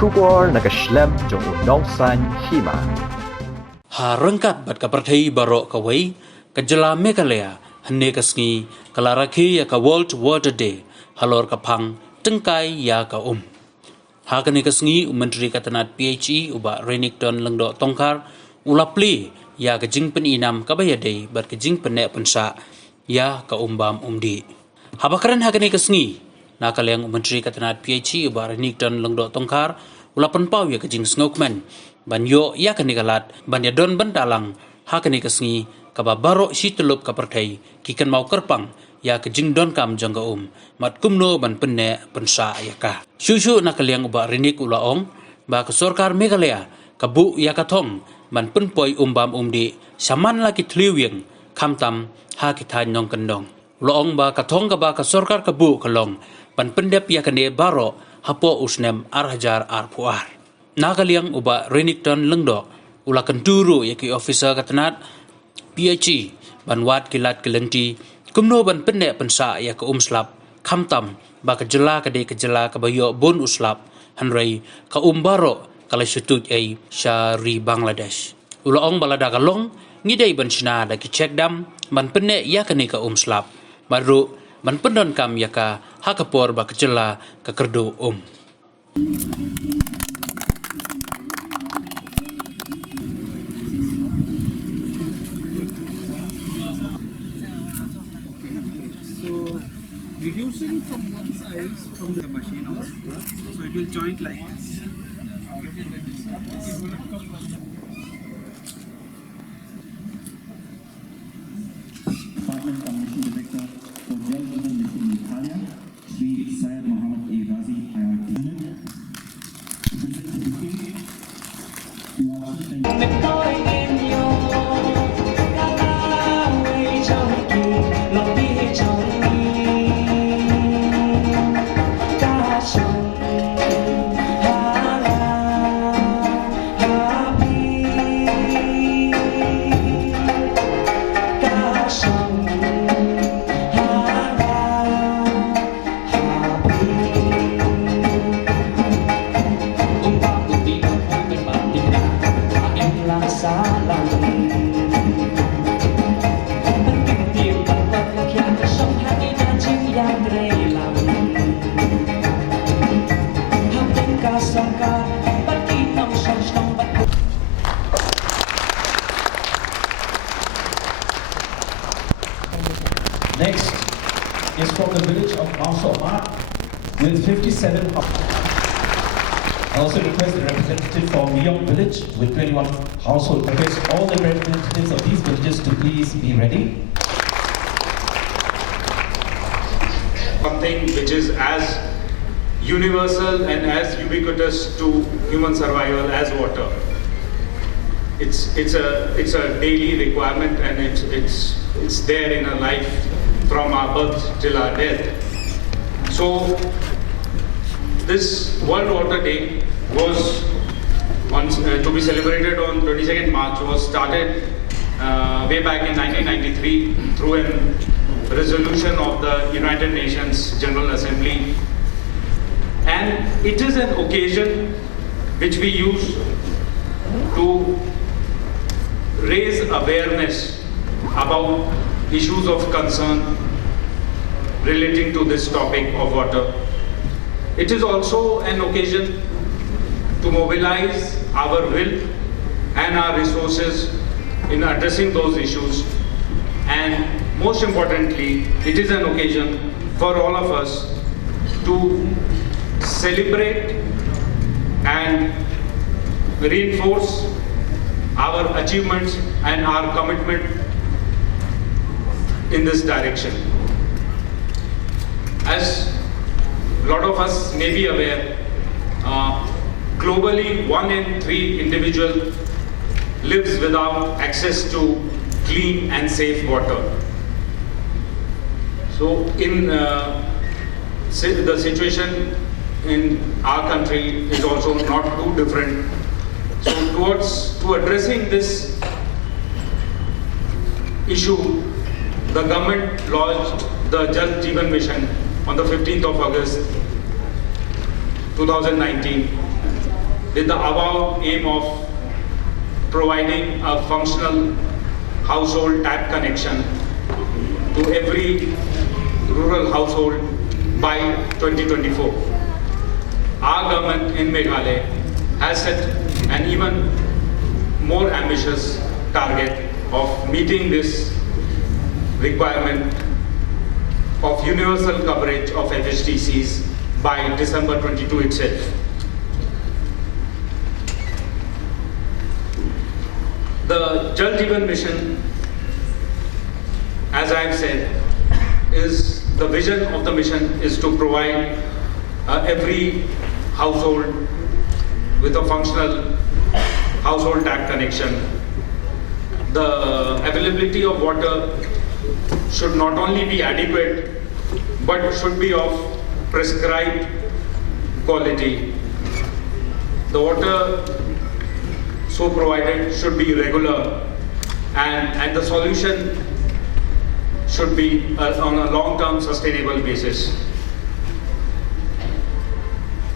Shubor nakaslem jong unongsan Hima. Harangkat bat kaparthai barok kawai kajala Meghalaya hane kasngi kalaraki ya ka World Water Day halor kapang tengkai ya ka Hakani kasngi Menteri Katanat PHE uba Renik don lengdo tongkar ulapli ya ka jingpen inam kabayade bat ka jingpen nek pensa ya ka bam di. Habakaran hakani kasngi nakalang Menteri Katanat PHE uba Renik don lengdo tongkar ulapan pau ya ka jing snokman banyo ya kani kalat banya don bantalang hakani kasngi kababaro situlup kaparthai kikan mau kerpang ya ke jingdon kam jangga mat kumno ban Pynneh pensa ya ka shushu nakaliang uba Renik ulaong ba ke sorkar Meghalaya kabu ya kathong ban penpoi bam di saman laki tliwing kamtam ha kithan nong kendong ulaong ba kathong ka ba ke sorkar kabu kalong ban pendep ya kane baro hapo usnem arhajar arpuar nakaliang uba Renik don lengdo ulakan turu ya ki officer katanat PHE ban wat kilat kelenti kumno ban Pynneh pensa ya ke slap kamtam ba kejela kade kejela kabayo bon uslap hanrei ka baro kala syutut ai syari Bangladesh ulaong balada kalong ngidai ban Shna da ki cek dam ban Pynneh ya kane ka slap baru ban Pyndonkam ya ka hakapor ba kejela ka Kyrduh reducing from one side from the machine also. So it will joint like this. Department Commission Director for Jal Jeevan Mission Meghalaya, Sri Syed Muhammad A. Razi, IRT. To present the bouquet to our Next is from the village of Mausoma with 57 households. I also request the representative from Myong village with 21 households. I request all the representatives of these villages to please be ready. Something which is as universal and as ubiquitous to human survival as water. It's a daily requirement, and it's there in our life from our birth till our death. So this World Water Day was to be celebrated on 22nd March was started way back in 1993 through a resolution of the United Nations General Assembly, and it is an occasion which we use to raise awareness about issues of concern relating to this topic of water. It is also an occasion to mobilize our will and our resources in addressing those issues, and most importantly, it is an occasion for all of us to celebrate and reinforce our achievements and our commitment in this direction. As a lot of us may be aware, globally 1 in 3 individuals lives without access to clean and safe water. So in the situation in our country is also not too different. So to addressing this issue, the government launched the Jal Jeevan Mission on the 15th of August 2019, with the above aim of providing a functional household tap connection to every rural household by 2024. Our government in Meghalaya has set an even more ambitious target of meeting this requirement of universal coverage of FHTCs by December 22 itself. The Jal Jeevan Mission, as I have said, is the vision of the mission is to provide every household with a functional household tap connection. The availability of water should not only be adequate, but should be of prescribed quality. The water so provided should be regular, and the solution should be on a long-term sustainable basis.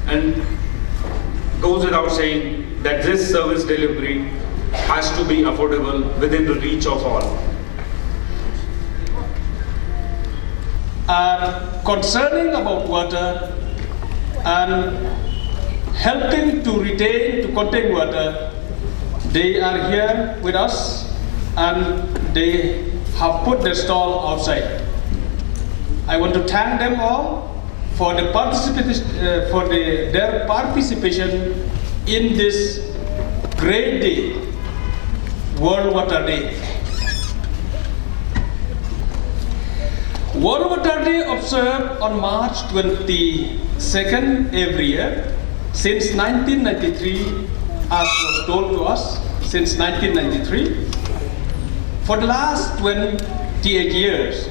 And goes without saying that this service delivery has to be affordable within the reach of all. Concerning about water and helping to retain, to contain water, they are here with us and they have put their stall outside. I want to thank them all for the their participation in this great day, World Water Day. World Water Day observed on March 22nd every year since 1993, as was told to us, since 1993, for the last 28 years.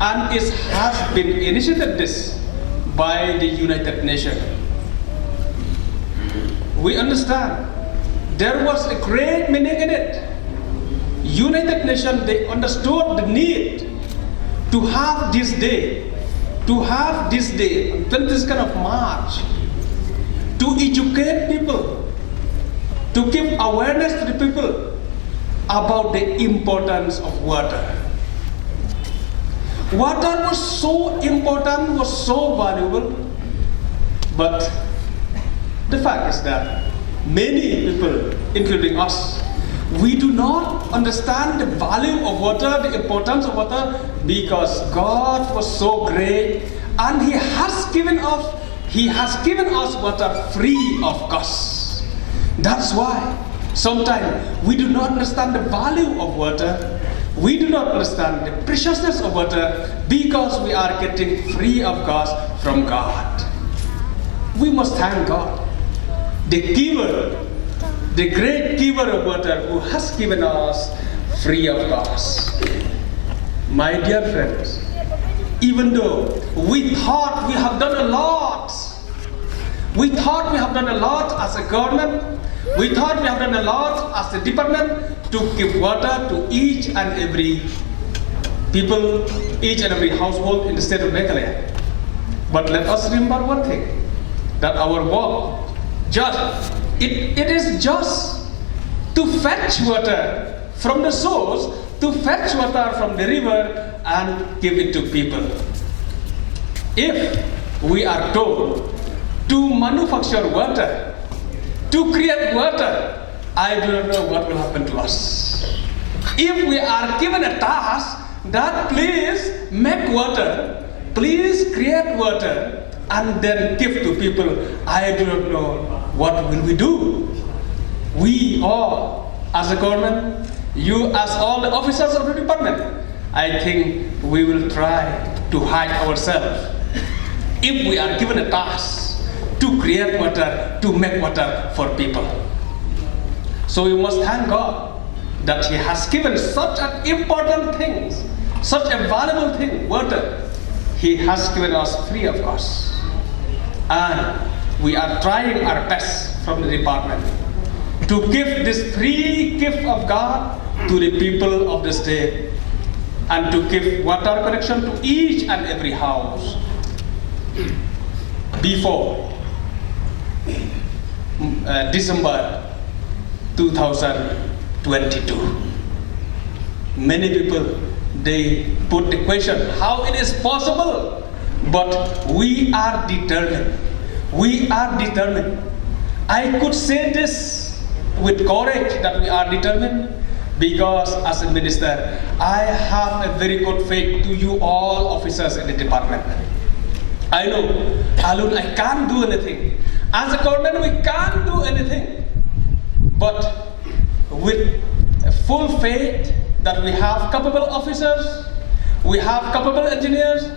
And it has been initiated this by the United Nations. We understand there was a great meaning in it. United Nations, they understood the need to have this day, on 22nd of March, to educate people, to give awareness to the people about the importance of water. Water was so important, was so valuable, but the fact is that many people, including us, we do not understand the value of water, the importance of water, because God was so great and He has given us water free of cost. That's why sometimes we do not understand the value of water. We do not understand the preciousness of water because we are getting free of cost from God. We must thank God, the giver, the great giver of water, who has given us free of cost. My dear friends, even though we thought we have done a lot, as a government, we thought we have done a lot as a department to give water to each and every people, each and every household in the state of Meghalaya. But let us remember one thing, that our work, it is just to fetch water from the source, to fetch water from the river and give it to people. If we are told to manufacture water, to create water, I do not know what will happen to us. If we are given a task that please make water, please create water, and then give to people, I do not know what will we do. We all, as a government, you as all the officers of the department, I think we will try to hide ourselves if we are given a task to create water, to make water for people. So we must thank God that He has given such an important thing, such a valuable thing, water. He has given us free of cost. And we are trying our best from the department to give this free gift of God to the people of the state and to give water connection to each and every house. Before, December 2022. Many people, they put the question, how it is possible? But we are determined. We are determined. I could say this with courage that we are determined because as a minister, I have a very good faith to you all officers in the department. I know alone I can't do anything. As a government, we can't do anything. But with a full faith that we have capable officers, we have capable engineers,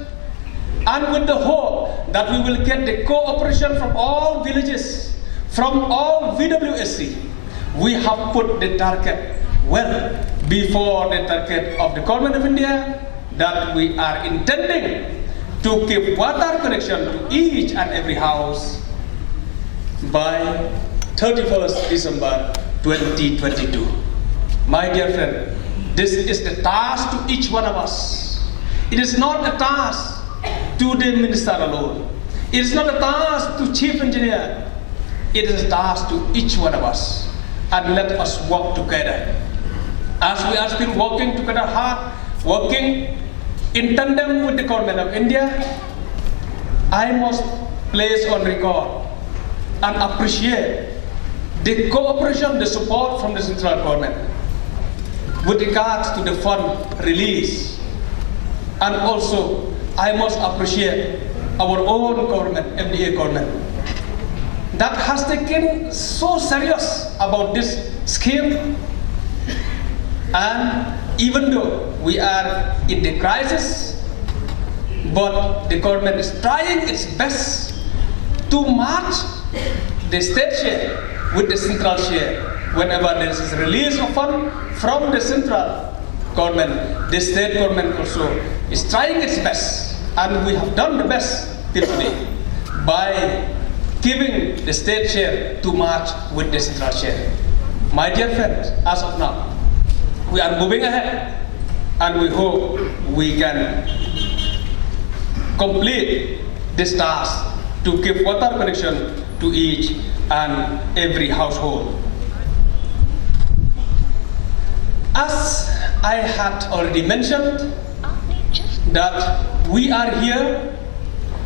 and with the hope that we will get the cooperation from all villages, from all VWSC, we have put the target well before the target of the Government of India that we are intending to give water connection to each and every house by 31st December 2022. My dear friend, this is the task to each one of us. It is not a task to the minister alone. It is not a task to chief engineer. It is a task to each one of us. And let us work together. As we are still working together hard, working in tandem with the Government of India, I must place on record and appreciate the cooperation, the support from the central government with regards to the fund release. And also, I must appreciate our own government, MDA government, that has taken so serious about this scheme. And even though we are in the crisis, but the government is trying its best to match the state share with the central share. Whenever there is a release of fund from the central government, the state government also is trying its best, and we have done the best till today by giving the state share to match with the central share. My dear friends, as of now, we are moving ahead, and we hope we can complete this task to give water connection to each and every household. As I had already mentioned, that we are here,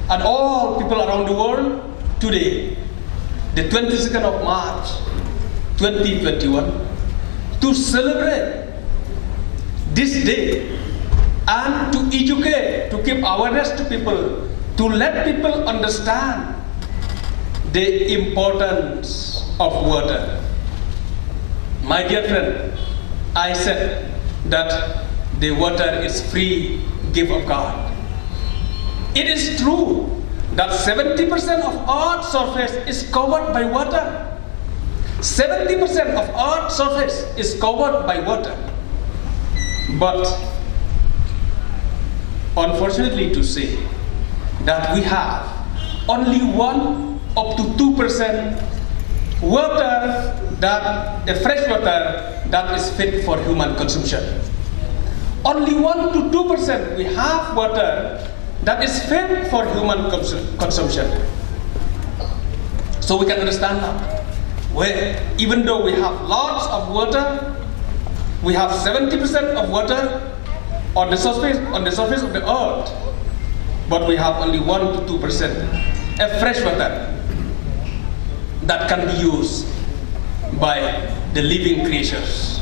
and all people around the world today, the 22nd of March 2021, to celebrate this day and to educate, to give awareness to people, to let people understand the importance of water. My dear friend, I said that the water is free gift of God. It is true that 70% of Earth's surface is covered by water. 70% of Earth's surface is covered by water. But unfortunately to say that we have only 1 up to 2% water, that the fresh water that is fit for human consumption. Only 1 to 2% we have water that is fit for human consumption. So we can understand now, where even though we have lots of water, we have 70% of water on the surface of the earth, but we have only 1 to 2% of fresh water that can be used by the living creatures.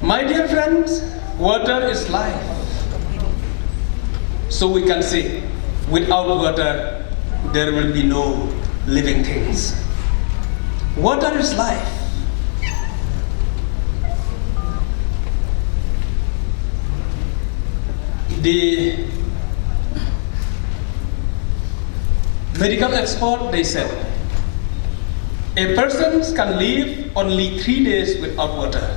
My dear friends, water is life. So we can say, without water, there will be no living things. Water is life. The medical expert, they said, a person can live only 3 days without water.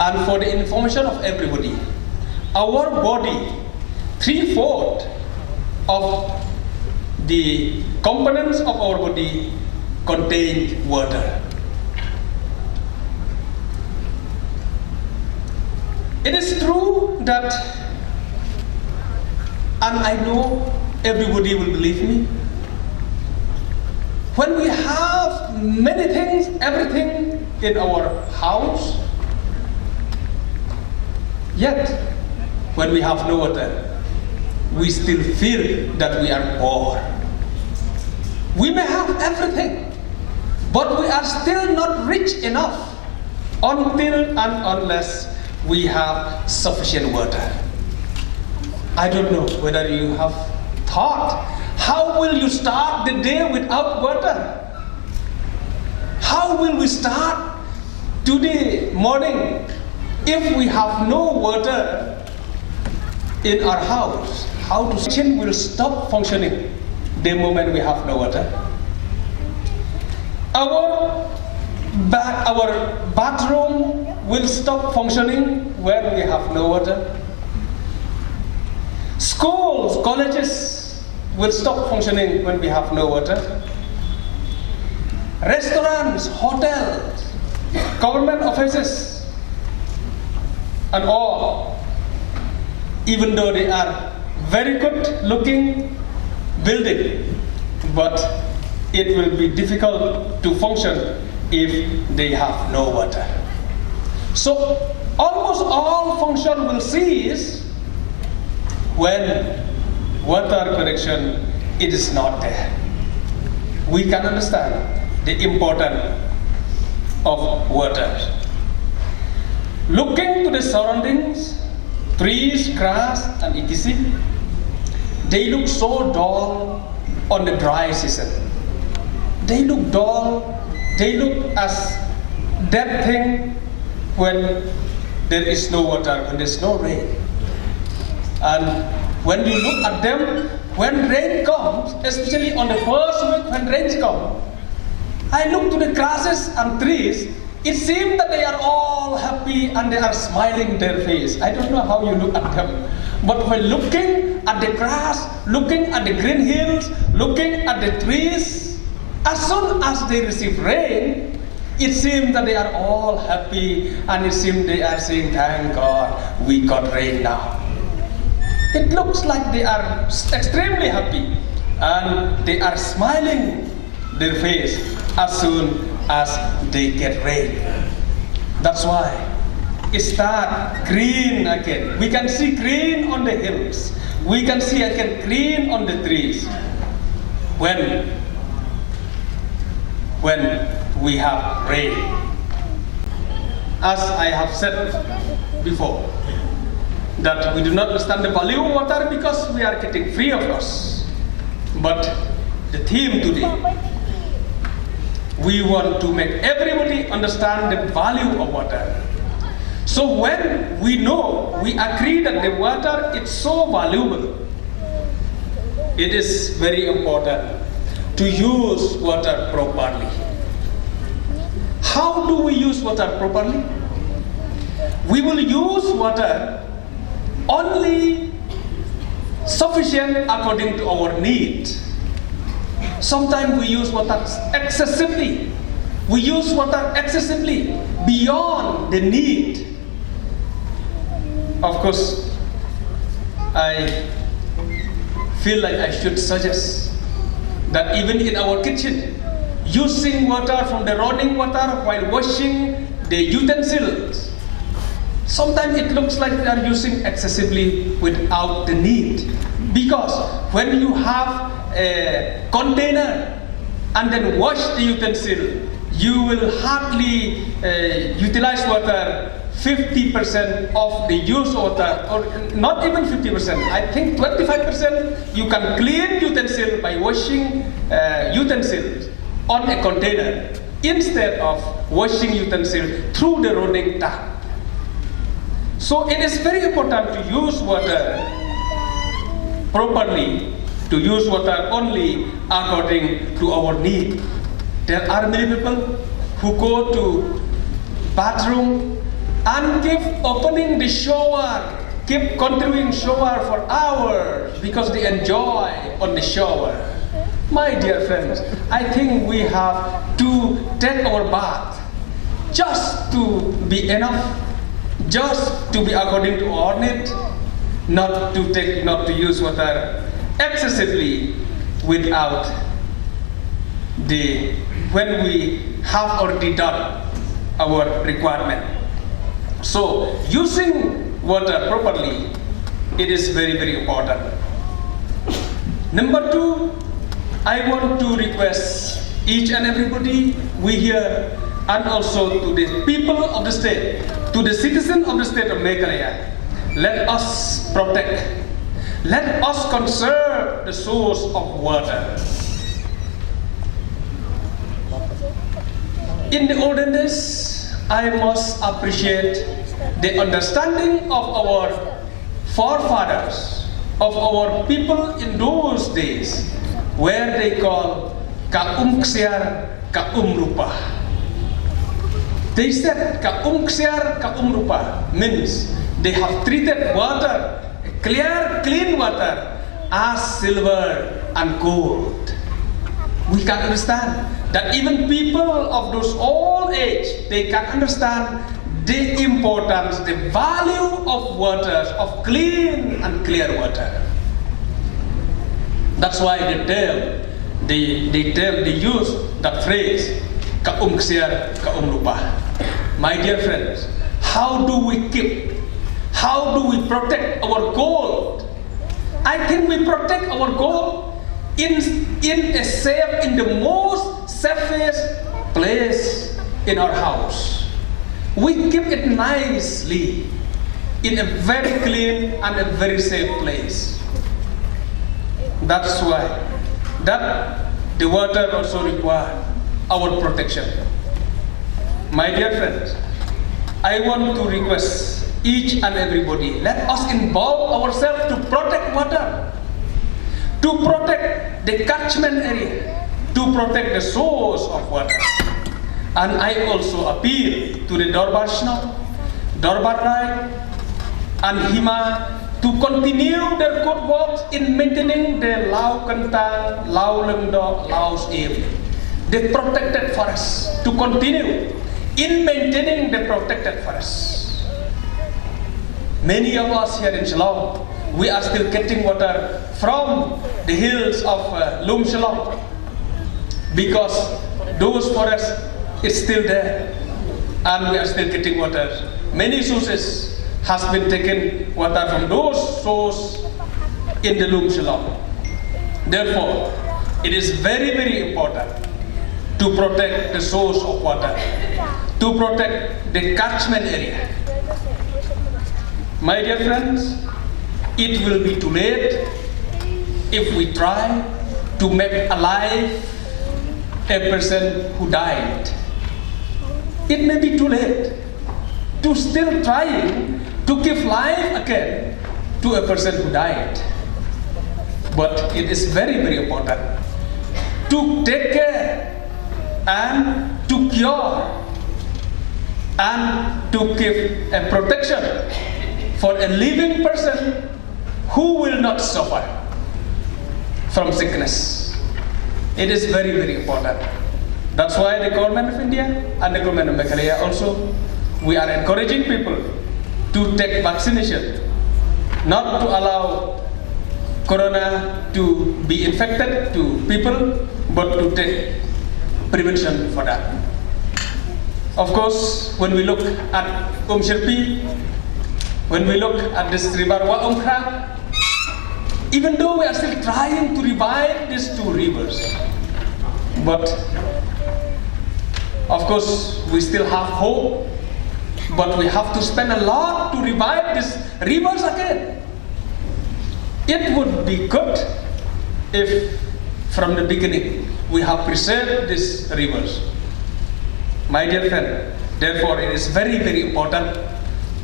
And for the information of everybody, our body, 3/4 of the components of our body contain water. It is true that, and I know everybody will believe me? When we have many things, everything in our house, yet when we have no water, we still feel that we are poor. We may have everything, but we are still not rich enough until and unless we have sufficient water. I don't know whether you have thought, how will you start the day without water? How will we start today morning if we have no water in our house? How to kitchen will stop functioning the moment we have no water. Our bathroom will stop functioning when we have no water. Schools, colleges will stop functioning when we have no water. Restaurants, hotels, government offices, and all, even though they are very good looking building, but it will be difficult to function if they have no water. So almost all function will cease when water connection it is not there. We can understand the importance of water. Looking to the surroundings, trees, grass, and etc., they look so dull on the dry season. They look dull, they look as dead thing when there is no water, when there is no rain. And when you look at them, when rain comes, especially on the first week when rains come, I look to the grasses and trees, it seems that they are all happy and they are smiling their face. I don't know how you look at them. But when looking at the grass, looking at the green hills, looking at the trees, as soon as they receive rain, it seems that they are all happy and it seems they are saying, thank God, we got rain now. It looks like they are extremely happy and they are smiling their face as soon as they get rain. That's why it starts green again. We can see green on the hills. We can see again green on the trees when we have rain. As I have said before, that we do not understand the value of water because we are getting free of course. But the theme today, we want to make everybody understand the value of water. So when we know, we agree that the water is so valuable, it is very important to use water properly. How do we use water properly? We will use water only sufficient according to our need. Sometimes we use water excessively. We use water excessively beyond the need. Of course, I feel like I should suggest that even in our kitchen, using water from the running water while washing the utensils, sometimes it looks like we are using excessively without the need. Because when you have a container and then wash the utensil, you will hardly utilize water 50% of the used water, or not even 50%. I think 25% you can clean utensil by washing utensils on a container instead of washing utensil through the running tap. So it is very important to use water properly, to use water only according to our need. There are many people who go to bathroom and keep opening the shower, keep continuing shower for hours because they enjoy on the shower. My dear friends, I think we have to take our bath just to be enough, just to be according to our need, not to use water excessively without when we have already done our requirement. So using water properly, it is very, very important. Number two, I want to request each and everybody, we here, and also to the people of the state, to the citizens of the state of Meghalaya, let us protect, let us conserve the source of water. In the olden days, I must appreciate the understanding of our forefathers, of our people in those days, where they call Ksiar Rupa. They said Ksiar Rupa means they have treated water, clear, clean water, as silver and gold. We can understand that even people of those old age, they can understand the importance, the value of water, of clean and clear water. That's why they use that phrase, Ksiar Rupa. My dear friends, how do we protect our gold? I think we protect our gold in the most safest place in our house. We keep it nicely in a very clean and a very safe place. That's why the water also requires our protection. My dear friends, I want to request each and everybody, let us involve ourselves to protect water, to protect the catchment area, to protect the source of water. And I also appeal to the Dorbar Shna, Dorbar Rai, and Hima to continue their good work in maintaining the Lau Kentang, Lau Lengdok, Laos area, the protected forest, to continue in maintaining the protected forest. Many of us here in Shillong, we are still getting water from the hills of Lum Shillong, because those forests is still there and we are still getting water. Many sources has been taken water from those sources in the Lum Shillong. Therefore, it is very, very important to protect the source of water, to protect the catchment area. My dear friends, it will be too late if we try to make alive a person who died. It may be too late to still trying to give life again to a person who died. But it is very, very important to take care and to cure and to give a protection for a living person who will not suffer from sickness. It is very, very important. That's why the government of India and the government of Meghalaya also, we are encouraging people to take vaccination, not to allow corona to be infected to people, but to take prevention for that. Of course, when we look at Sherpi, when we look at this river Waongkra, even though we are still trying to revive these two rivers, but of course we still have hope, but we have to spend a lot to revive these rivers again. It would be good if from the beginning we have preserved these rivers. My dear friend, therefore it is very, very important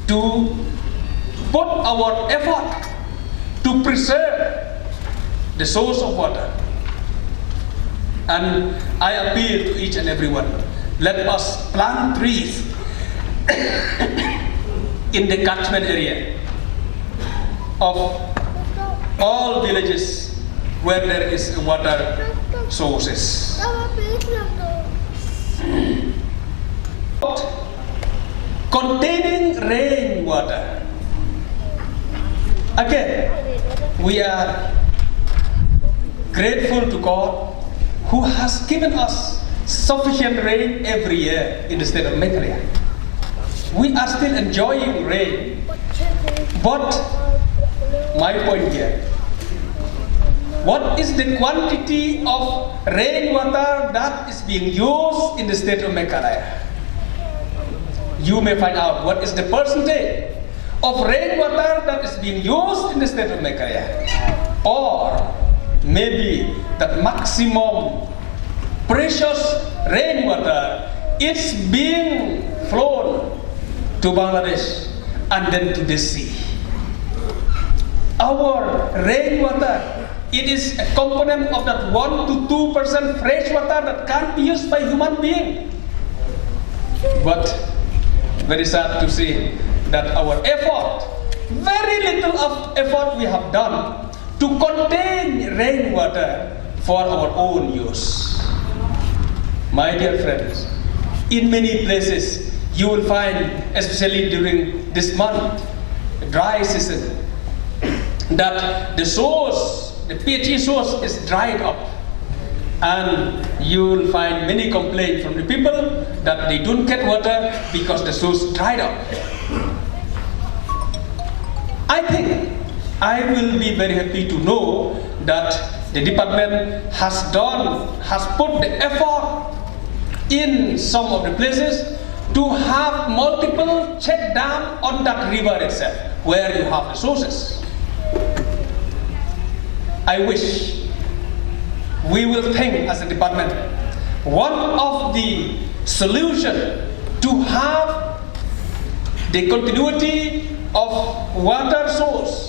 to put our effort to preserve the source of water. And I appeal to each and everyone, let us plant trees in the catchment area of all villages where there is water sources. Containing rainwater. Again, we are grateful to God who has given us sufficient rain every year in the state of Meghalaya. We are still enjoying rain, but my point here, what is the quantity of rainwater that is being used in the state of Meghalaya? You may find out what is the percentage of rainwater that is being used in the state of Meghalaya, or maybe the maximum precious rainwater is being flown to Bangladesh and then to the sea. Our rainwater, it is a component of that 1 to 2% fresh water that can be used by human being. But very sad to see that our effort, very little of effort we have done to contain rainwater for our own use. My dear friends, in many places you will find, especially during this month, dry season, that the source, the PHE source is dried up. And you will find many complaints from the people that they don't get water because the source dried up. I think I will be very happy to know that the department has put the effort in some of the places to have multiple check dam on that river itself, where you have the sources. I wish we will think as a department, one of the solutions to have the continuity of water source